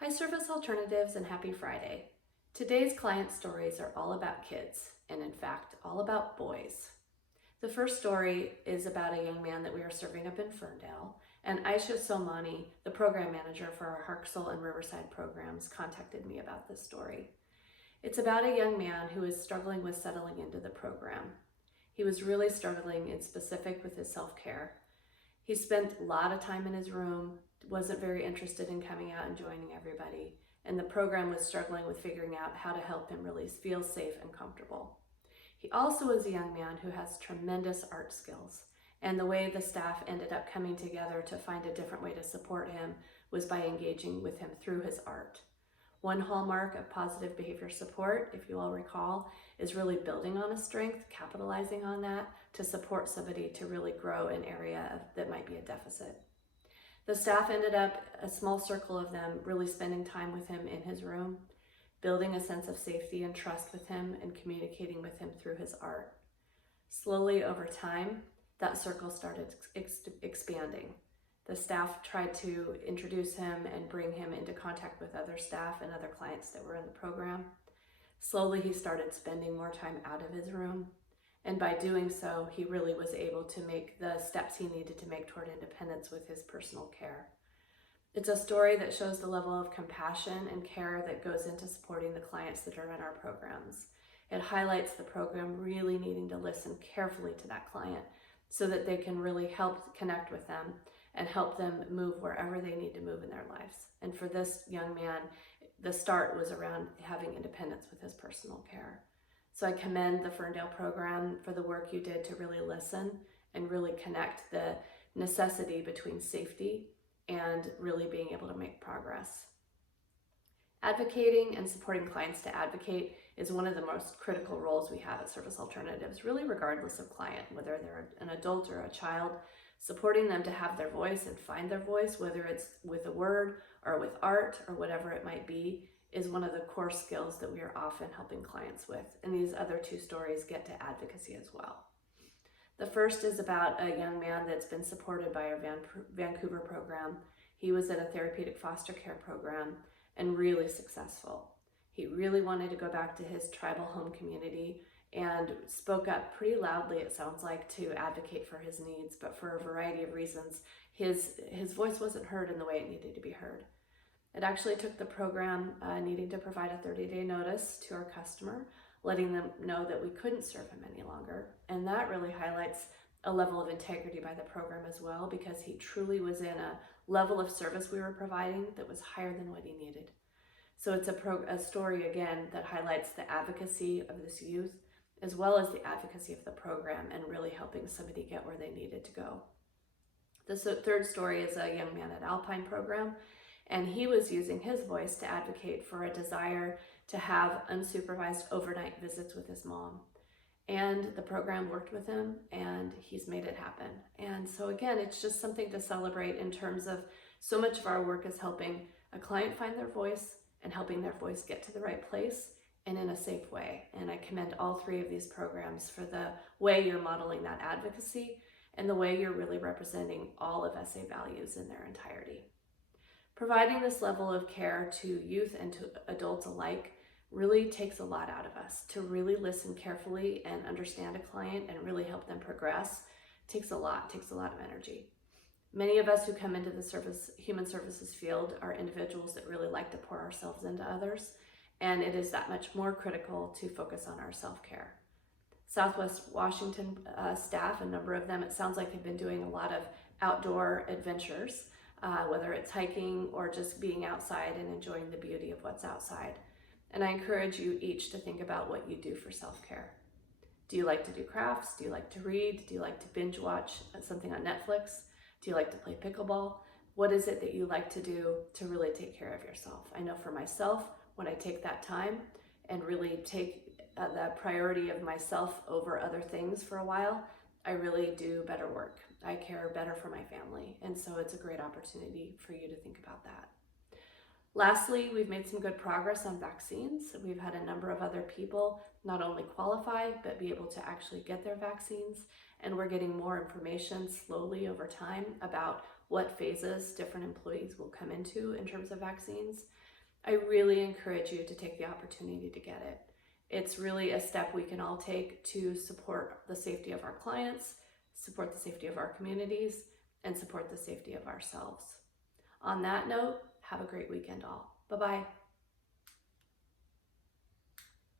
Hi Service Alternatives and happy Friday. Today's client stories are all about kids, and in fact, all about boys. The first story is about a young man that we are serving up in Ferndale, and Aisha Somani, the program manager for our Harksel and Riverside programs, contacted me about this story. It's about a young man who is struggling with settling into the program. He was really struggling in specific with his self-care. He spent a lot of time in his room, wasn't very interested in coming out and joining everybody, and the program was struggling with figuring out how to help him really feel safe and comfortable. He also is a young man who has tremendous art skills, and the way the staff ended up coming together to find a different way to support him was by engaging with him through his art. One hallmark of positive behavior support, if you all recall, is really building on a strength, capitalizing on that to support somebody to really grow an area that might be a deficit. The staff ended up, a small circle of them, really spending time with him in his room, building a sense of safety and trust with him and communicating with him through his art. Slowly over time, that circle started expanding. The staff tried to introduce him and bring him into contact with other staff and other clients that were in the program. Slowly, he started spending more time out of his room. And by doing so, he really was able to make the steps he needed to make toward independence with his personal care. It's a story that shows the level of compassion and care that goes into supporting the clients that are in our programs. It highlights the program really needing to listen carefully to that client so that they can really help connect with them and help them move wherever they need to move in their lives. And for this young man, the start was around having independence with his personal care. So I commend the Ferndale program for the work you did to really listen and really connect the necessity between safety and really being able to make progress. Advocating and supporting clients to advocate is one of the most critical roles we have at Service Alternatives, really regardless of client, whether they're an adult or a child. Supporting them to have their voice and find their voice, whether it's with a word or with art or whatever it might be, is one of the core skills that we are often helping clients with. And these other two stories get to advocacy as well. The first is about a young man that's been supported by our Vancouver program. He was at a therapeutic foster care program and really successful. He really wanted to go back to his tribal home community and spoke up pretty loudly, it sounds like, to advocate for his needs, but for a variety of reasons, his voice wasn't heard in the way it needed to be heard. It actually took the program needing to provide a 30-day notice to our customer, letting them know that we couldn't serve him any longer. And that really highlights a level of integrity by the program as well, because he truly was in a level of service we were providing that was higher than what he needed. So it's a story, again, that highlights the advocacy of this youth, as well as the advocacy of the program and really helping somebody get where they needed to go. The third story is a young man at Alpine Program, and he was using his voice to advocate for a desire to have unsupervised overnight visits with his mom. And the program worked with him, and he's made it happen. And so again, it's just something to celebrate in terms of so much of our work is helping a client find their voice and helping their voice get to the right place and in a safe way. And I commend all three of these programs for the way you're modeling that advocacy and the way you're really representing all of SA values in their entirety. Providing this level of care to youth and to adults alike really takes a lot out of us. To really listen carefully and understand a client and really help them progress takes a lot of energy. Many of us who come into the human services field are individuals that really like to pour ourselves into others, and it is that much more critical to focus on our self-care. Southwest Washington staff, a number of them, it sounds like have been doing a lot of outdoor adventures, whether it's hiking or just being outside and enjoying the beauty of what's outside. And I encourage you each to think about what you do for self-care. Do you like to do crafts? Do you like to read? Do you like to binge watch something on Netflix? Do you like to play pickleball? What is it that you like to do to really take care of yourself? I know for myself, when I take that time and really take the priority of myself over other things for a while, I really do better work. I care better for my family. And so it's a great opportunity for you to think about that. Lastly, we've made some good progress on vaccines. We've had a number of other people not only qualify, but be able to actually get their vaccines. And we're getting more information slowly over time about what phases different employees will come into in terms of vaccines. I really encourage you to take the opportunity to get it. It's really a step we can all take to support the safety of our clients, support the safety of our communities, and support the safety of ourselves. On that note, have a great weekend all. Bye-bye.